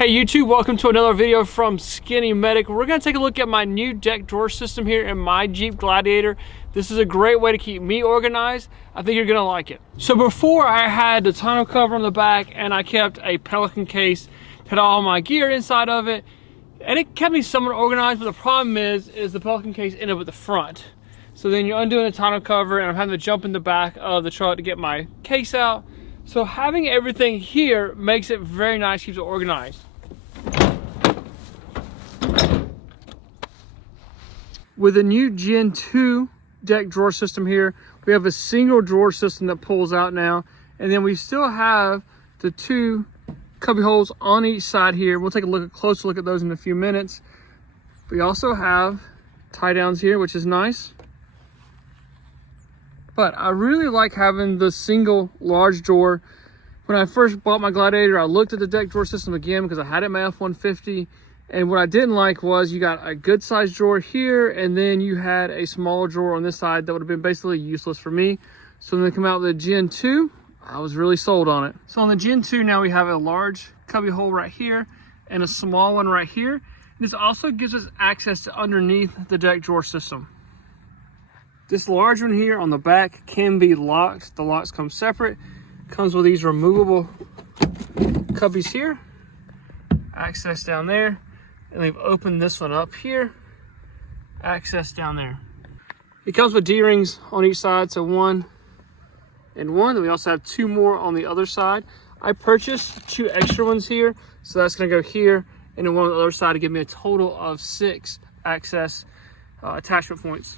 Hey YouTube, welcome to another video from Skinny Medic. We're going to take a look at my new deck drawer system here in my Jeep Gladiator. This is a great way to keep me organized. I think you're going to like it. So before I had the tonneau cover on the back and I kept a Pelican case, had all my gear inside of it, and it kept me somewhat organized, but the problem is the Pelican case ended up at the front. So then you're undoing the tonneau cover and I'm having to jump in the back of the truck to get my case out. So having everything here makes it very nice, keeps it organized. With the new Gen 2 deck drawer system here, we have a single drawer system that pulls out now, and then we still have the two cubby holes on each side here. We'll take a closer look at those in a few minutes. We also have tie downs here, which is nice. But I really like having the single large drawer. When I first bought my Gladiator, I looked at the deck drawer system again because I had it in my F-150. And what I didn't like was you got a good sized drawer here, and then you had a smaller drawer on this side that would have been basically useless for me. So when they come out with the Gen 2, I was really sold on it. So on the Gen 2 now we have a large cubby hole right here and a small one right here. This also gives us access to underneath the deck drawer system. This large one here on the back can be locked. The locks come separate. Comes with these removable cubbies here. Access down there. And we've opened this one up here. Access down there. It comes with D-rings on each side, so 1 and 1. And we also have 2 more on the other side. I purchased 2 extra ones here, so that's gonna go here and then 1 on the other side to give me a total of 6 access attachment points.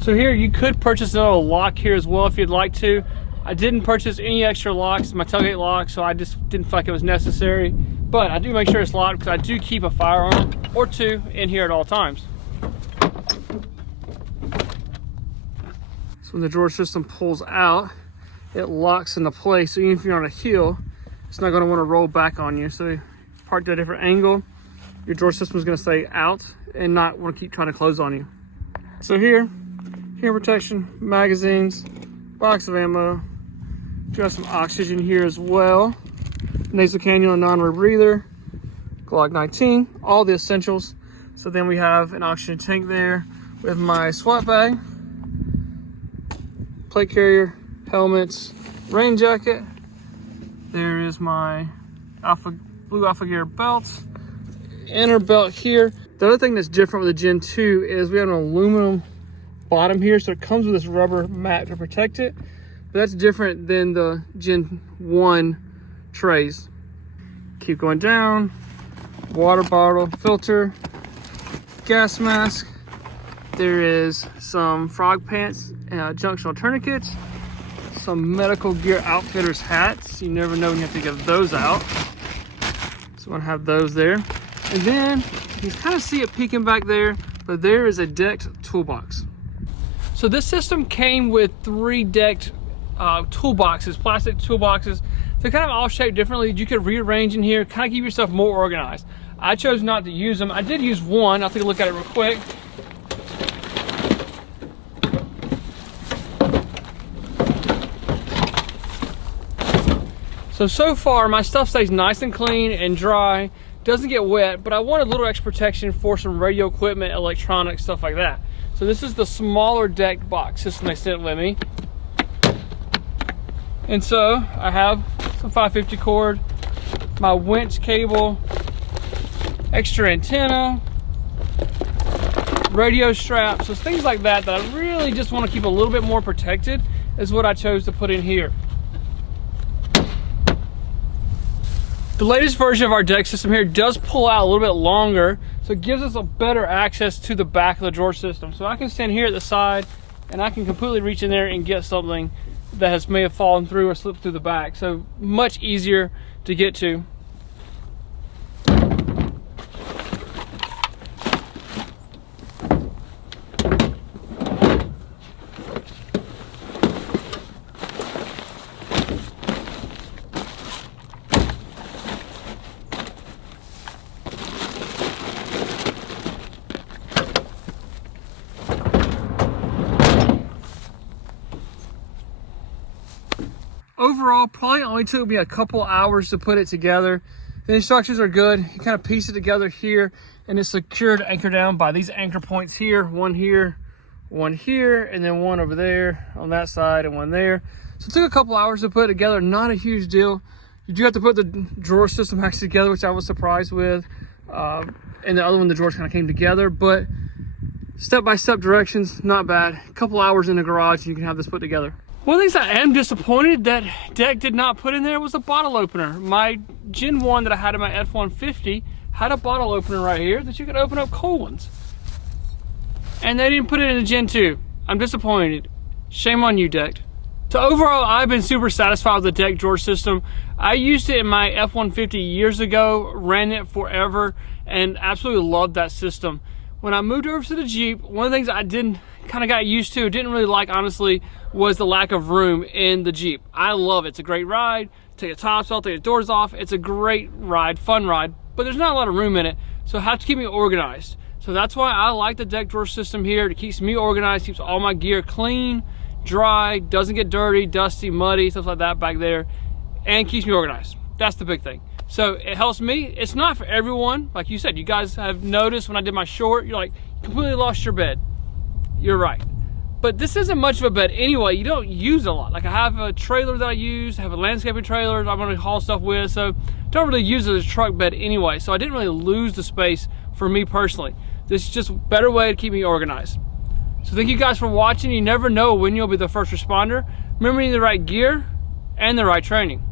So here you could purchase another lock here as well if you'd like to. I didn't purchase any extra locks, my tailgate lock, so I just didn't feel like it was necessary. But I do make sure it's locked because I do keep a firearm or 2 in here at all times. So when the drawer system pulls out, it locks into place. So even if you're on a hill, it's not going to want to roll back on you. So you park at a different angle, your drawer system is going to stay out and not want to keep trying to close on you. So here protection, magazines, box of ammo. Do have some oxygen here as well. Nasal cannula, non-rebreather, Glock 19, all the essentials. So then we have an oxygen tank there with my SWAT bag, plate carrier, helmets, rain jacket. There is my blue Alpha Gear belt, inner belt here. The other thing that's different with the Gen 2 is we have an aluminum bottom here, so it comes with this rubber mat to protect it. But that's different than the Gen 1 trays. Keep going down. Water bottle, filter, gas mask. There is some frog pants, junctional tourniquets, some medical gear outfitters hats. You never know when you have to get those out. So I'm gonna have those there. And then you can kind of see it peeking back there, but there is a decked toolbox. So this system came with 3 decked toolboxes, plastic toolboxes. They're kind of all shaped differently. You could rearrange in here, kind of keep yourself more organized. I chose not to use them. I did use one. I'll take a look at it real quick. So far my stuff stays nice and clean and dry, doesn't get wet, but I wanted a little extra protection for some radio equipment, electronics, stuff like that. So this is the smaller deck box system they sent with me. And so I have some 550 cord, my winch cable, extra antenna, radio straps, so things like that that I really just want to keep a little bit more protected is what I chose to put in here. The latest version of our deck system here does pull out a little bit longer, so it gives us a better access to the back of the drawer system. So I can stand here at the side and I can completely reach in there and get something that may have fallen through or slipped through the back. So much easier to get to. overall, probably only took me a couple hours to put it together. The instructions are good. You kind of piece it together here, and it's secured, anchored down by these anchor points here, one here, and then one over there on that side and one there. So it took a couple hours to put it together, not a huge deal. You do have to put the drawer system actually together, which I was surprised with. And the other one, the drawers kind of came together, but step-by-step directions, not bad. A couple hours in the garage, and you can have this put together. One of the things I am disappointed that Deck did not put in there was a bottle opener. My Gen 1 that I had in my F-150 had a bottle opener right here that you could open up cold ones. And they didn't put it in the Gen 2. I'm disappointed. Shame on you, Deck. So overall, I've been super satisfied with the Deck drawer system. I used it in my F-150 years ago, ran it forever, and absolutely loved that system. When I moved over to the Jeep, one of the things I kind of got used to, didn't really like, honestly, was the lack of room in the Jeep. I love it. It's a great ride. Take the tops off, take the doors off. It's a great ride, fun ride, but there's not a lot of room in it, so it has to keep me organized. So that's why I like the Deck drawer system here. It keeps me organized, keeps all my gear clean, dry, doesn't get dirty, dusty, muddy, stuff like that back there, and keeps me organized. That's the big thing. So it helps me. It's not for everyone. Like you said, you guys have noticed when I did my short, you're like, completely lost your bed. You're right. But this isn't much of a bed anyway. You don't use it a lot. Like I have a trailer that I use, I have a landscaping trailer I'm gonna haul stuff with, so don't really use it as a truck bed anyway. So I didn't really lose the space for me personally. This is just a better way to keep me organized. So thank you guys for watching. You never know when you'll be the first responder. Remember, you need the right gear and the right training.